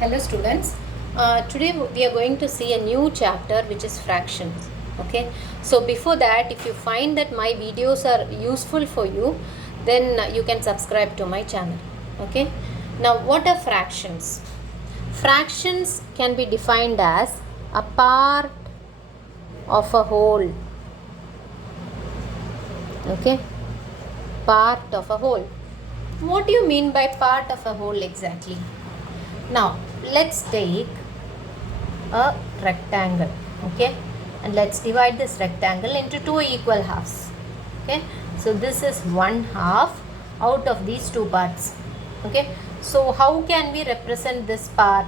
Hello students, today we are going to see a new chapter which is fractions. Okay, so before that, if you find that my videos are useful for you, then you can subscribe to my channel. Okay, now what are fractions? Fractions can be defined as a part of a whole. Okay, part of a whole. What do you mean by part of a whole exactly? Now let's take a rectangle, okay, and let's divide this rectangle into two equal halves. Okay, so this is one half out of these two parts. Okay, so how can we represent this part?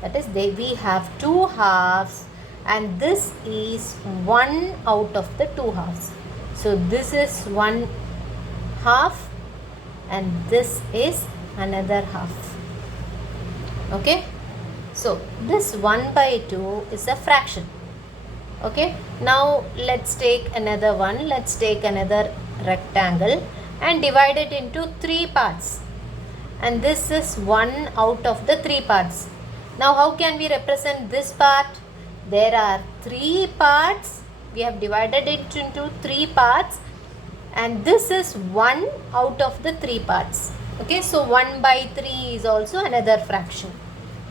That is, we have two halves and this is one out of the two halves. So this is one half and this is another half. Okay, so this 1 by 2 is a fraction. Okay, now let's take another one. Let's take another rectangle and divide it into three parts, and this is one out of the three parts. Now how can we represent this part? There are three parts. We have divided it into three parts and this is one out of the three parts. Okay, so 1 by 3 is also another fraction.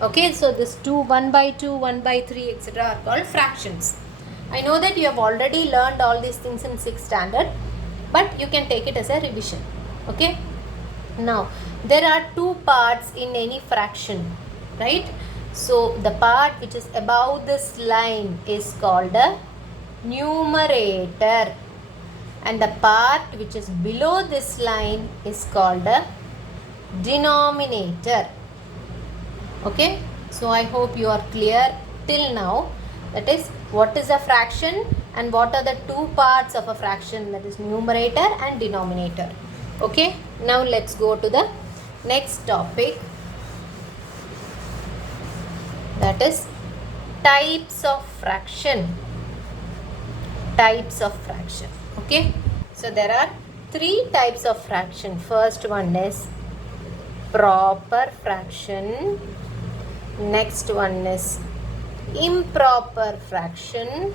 Okay, so this 1 by 2, 1 by 3, etc. are called fractions. I know that you have already learned all these things in 6th standard, but you can take it as a revision. Okay, now there are two parts in any fraction, right? So the part which is above this line is called a numerator, and the part which is below this line is called a denominator. Okay, so I hope you are clear till now. That is, what is a fraction and what are the two parts of a fraction, that is numerator and denominator. Okay, now let's go to the next topic, that is types of fraction. Types of fraction. Okay, so there are three types of fraction. First one is proper fraction, next one is improper fraction,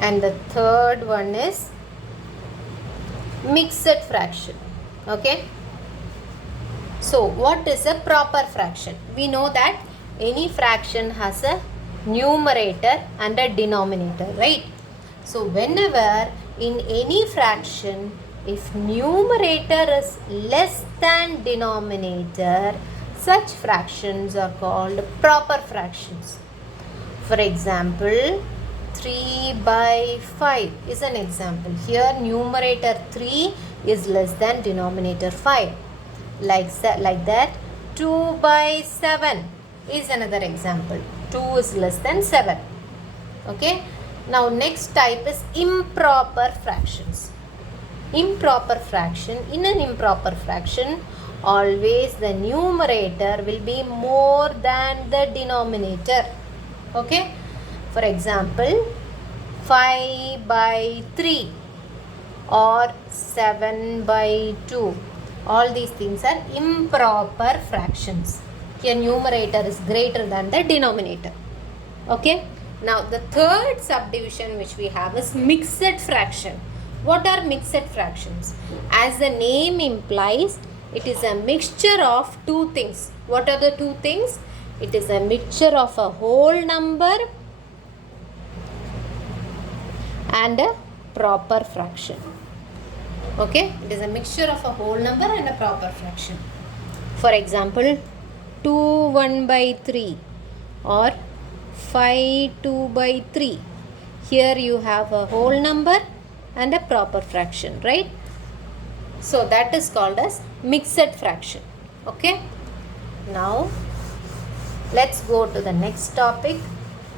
and the third one is mixed fraction. Okay, so what is a proper fraction? We know that any fraction has a numerator and a denominator, right? So whenever in any fraction, if numerator is less than denominator, such fractions are called proper fractions. For example, 3 by 5 is an example. Here numerator 3 is less than denominator 5. Like that, 2 by 7 is another example. 2 is less than 7. Okay. Now next type is improper fractions. Improper fraction. In an improper fraction, always the numerator will be more than the denominator. Okay. For example, 5 by 3 or 7 by 2. All these things are improper fractions. Here numerator is greater than the denominator. Okay. Now the third subdivision which we have is mixed fraction. What are mixed fractions? As the name implies, it is a mixture of two things. What are the two things? It is a mixture of a whole number and a proper fraction. Okay, it is a mixture of a whole number and a proper fraction. For example, 2 1 by 3 or 5 2 by 3. Here you have a whole number and a proper fraction, right? So that is called as mixed fraction. Okay, now let's go to the next topic.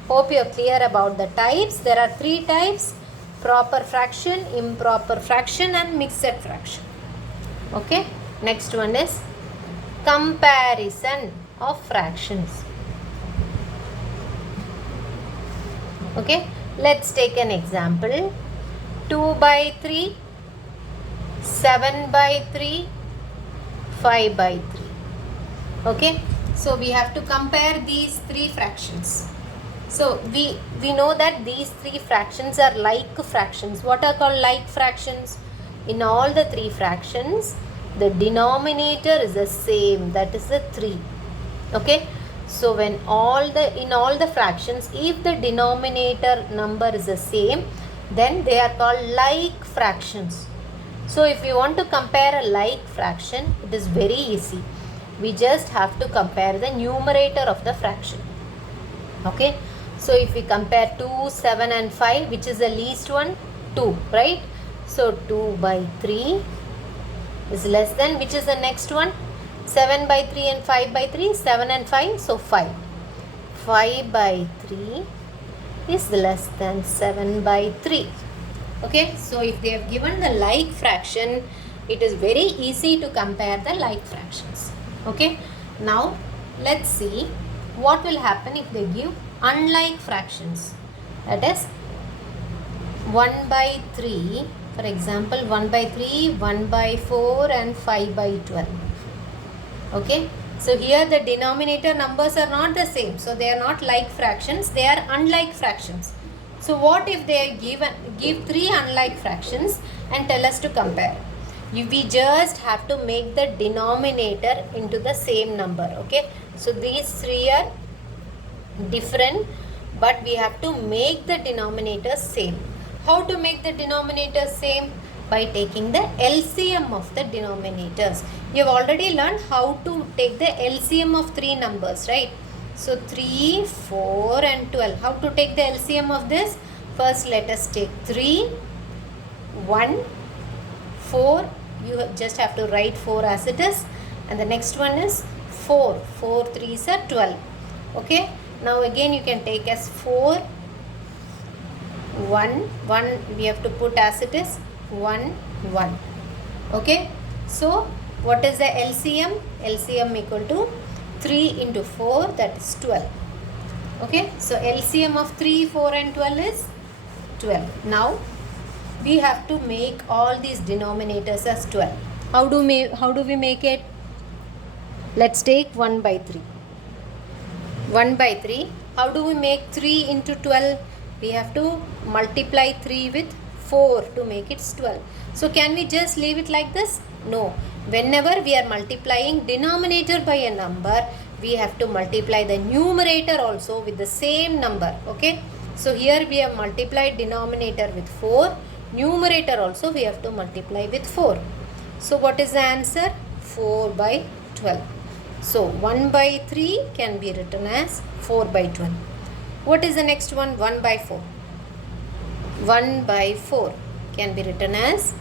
Hope you are clear about the types. There are three types: proper fraction, improper fraction and mixed fraction. Okay, next one is comparison of fractions. Okay, let's take an example. 2 by 3, 7 by 3, 5 by 3. Okay, So we have to compare these three fractions. So we know that these three fractions are like fractions. What are called like fractions? In all the three fractions, the denominator is the same, that is the 3. Okay, so when in all the fractions, if the denominator number is the same, then they are called like fractions. So if you want to compare a like fraction, it is very easy. We just have to compare the numerator of the fraction. Okay, so if we compare 2, 7 and 5, which is the least one? 2, right? So 2 by 3 is less than, which is the next one? 7 by 3 and 5 by 3, 7 and 5, so 5. 5 by 3 is less than 7 by 3. Okay, so if they have given the like fraction, it is very easy to compare the like fractions. Okay, now let's see what will happen if they give unlike fractions. That is 1 by 3, for example 1 by 3, 1 by 4 and 5 by 12. Okay, so here the denominator numbers are not the same, so they are not like fractions, they are unlike fractions. So what if they give 3 unlike fractions and tell us to compare? We just have to make the denominator into the same number. Okay, so these 3 are different, but we have to make the denominator same. How to make the denominator same? By taking the LCM of the denominators. You have already learned how to take the LCM of 3 numbers, right? So 3, 4 and 12. How to take the LCM of this? First let us take 3, 1, 4. You just have to write 4 as it is. And the next one is 4. 4 3s are 12. Okay. Now again you can take as 4, 1, 1 we have to put as it is, 1, 1. Okay. So what is the LCM? LCM equal to 3 into 4, that is 12. Okay. So LCM of 3, 4 and 12 is 12. Now we have to make all these denominators as 12. How do we make it? Let's take 1 by 3. 1 by 3. How do we make 3 into 12? We have to multiply 3 with 4 to make it 12. So can we just leave it like this? No. Whenever we are multiplying denominator by a number, we have to multiply the numerator also with the same number. Okay. So here we have multiplied denominator with 4. Numerator also we have to multiply with 4. So what is the answer? 4 by 12. So 1 by 3 can be written as 4 by 12. What is the next one? 1 by 4. 1 by 4 can be written as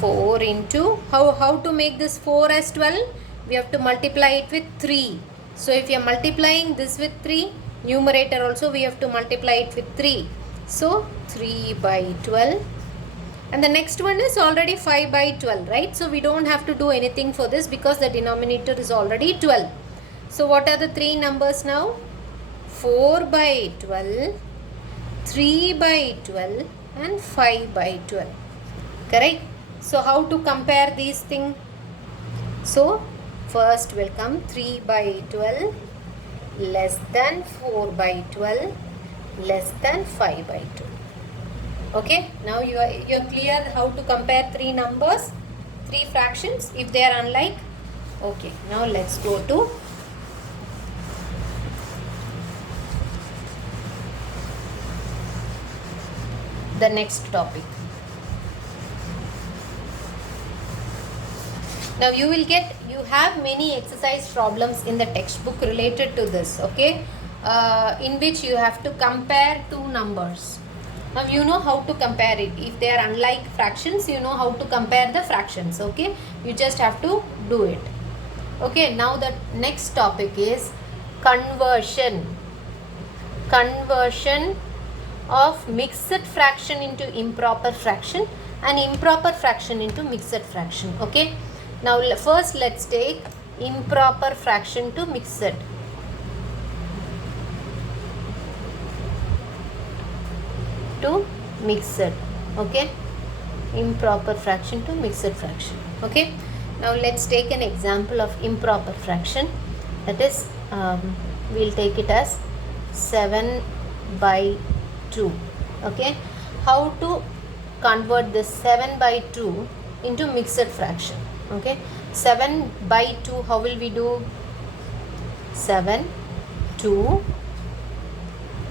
4 into, how to make this 4 as 12? We have to multiply it with 3. So if you are multiplying this with 3, numerator also we have to multiply it with 3. So 3 by 12. And the next one is already 5 by 12, right? So we don't have to do anything for this because the denominator is already 12. So what are the 3 numbers now? 4 by 12, 3 by 12 and 5 by 12. Correct? So how to compare these things? So first will come 3 by 12 less than 4 by 12 less than 5 by 12. Okay, now you are clear how to compare 3 numbers, 3 fractions if they are unlike. Okay, now let's go to the next topic. Now you have many exercise problems in the textbook related to this, okay, in which you have to compare 2 numbers. Now you know how to compare it. If they are unlike fractions, you know how to compare the fractions, okay. You just have to do it. Okay, now the next topic is conversion. Conversion of mixed fraction into improper fraction and improper fraction into mixed fraction, okay. Now first let's take improper fraction to mixed. To mixed, okay, improper fraction to mixed fraction, okay. Now let's take an example of improper fraction. That is, we'll take it as 7 by 2. Okay, how to convert this 7 by 2 into mixed fraction? Okay, 7 by 2, how will we do? 7, 2,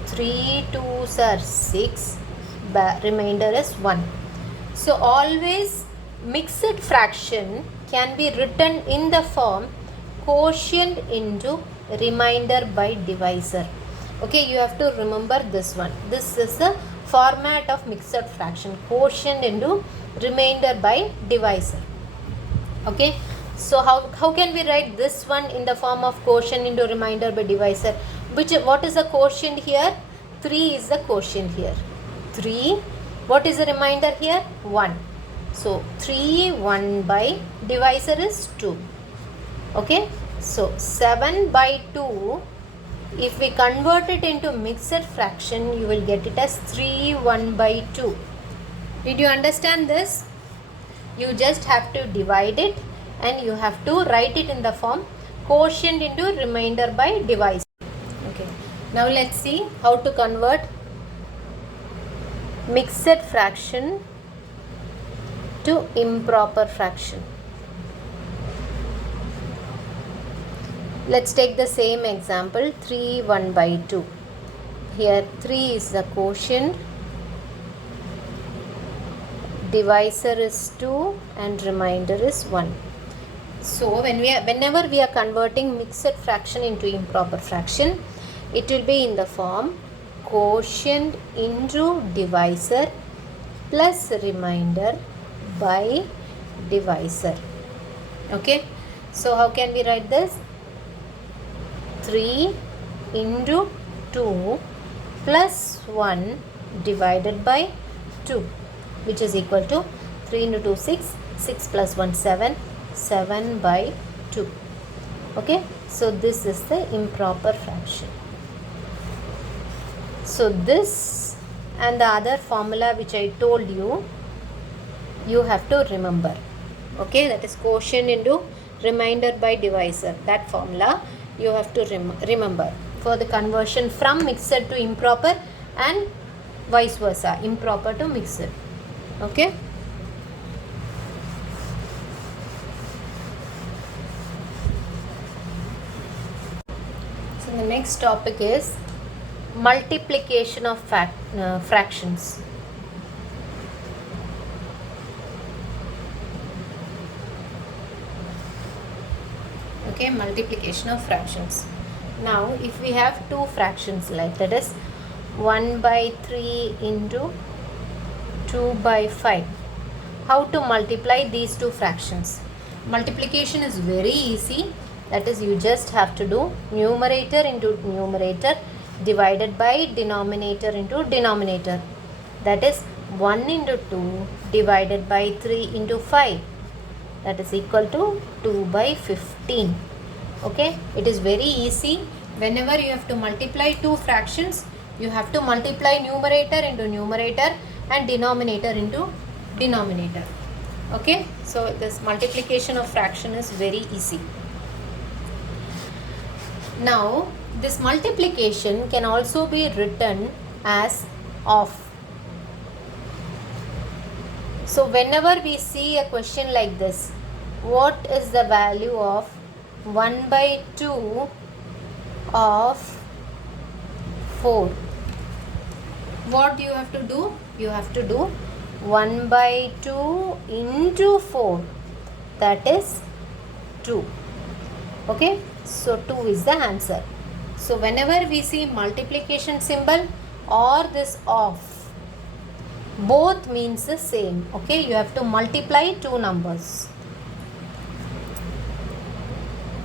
3 2s are 6, remainder is 1. So always mixed fraction can be written in the form quotient into remainder by divisor. Okay, you have to remember this one. This is the format of mixed fraction, quotient into remainder by divisor. Okay, so how can we write this one in the form of quotient into remainder by divisor? What is the quotient here? 3 is the quotient here. 3. What is the remainder here? 1. So 3 1 by divisor is 2. Okay, so 7 by 2, if we convert it into mixed fraction, you will get it as 3 1 by 2. Did you understand this? You just have to divide it and you have to write it in the form quotient into remainder by divisor. Okay, now let's see how to convert mixed fraction to improper fraction. Let's take the same example, 3 1 by 2. Here 3 is the quotient, divisor is 2 and remainder is 1. So whenever we are converting mixed fraction into improper fraction, it will be in the form quotient into divisor plus remainder by divisor. Okay, so how can we write this? 3 into 2 plus 1 divided by 2, which is equal to 3 into 2 6, 6 plus 1 7, 7 by 2. Okay, so this is the improper fraction. So this and the other formula which I told you, you have to remember. Okay, that is quotient into remainder by divisor. That formula you have to remember for the conversion from mixed to improper and vice versa, improper to mixed. Okay. So the next topic is multiplication of fractions. Okay, multiplication of fractions. Now if we have two fractions, like that is 1 by 3 into 2 by 5, how to multiply these two fractions? Multiplication is very easy. That is, you just have to do numerator into numerator divided by denominator into denominator. That is 1 into 2 divided by 3 into 5. That is equal to 2 by 15. Okay, it is very easy. Whenever you have to multiply two fractions, you have to multiply numerator into numerator and denominator into denominator. Okay, so this multiplication of fraction is very easy. Now this multiplication can also be written as of. So whenever we see a question like this, what is the value of 1 by 2 of 4? What you have to do? You have to do 1 by 2 into 4, that is 2. Okay, so 2 is the answer. So whenever we see multiplication symbol or this of, both means the same. Okay, you have to multiply two numbers.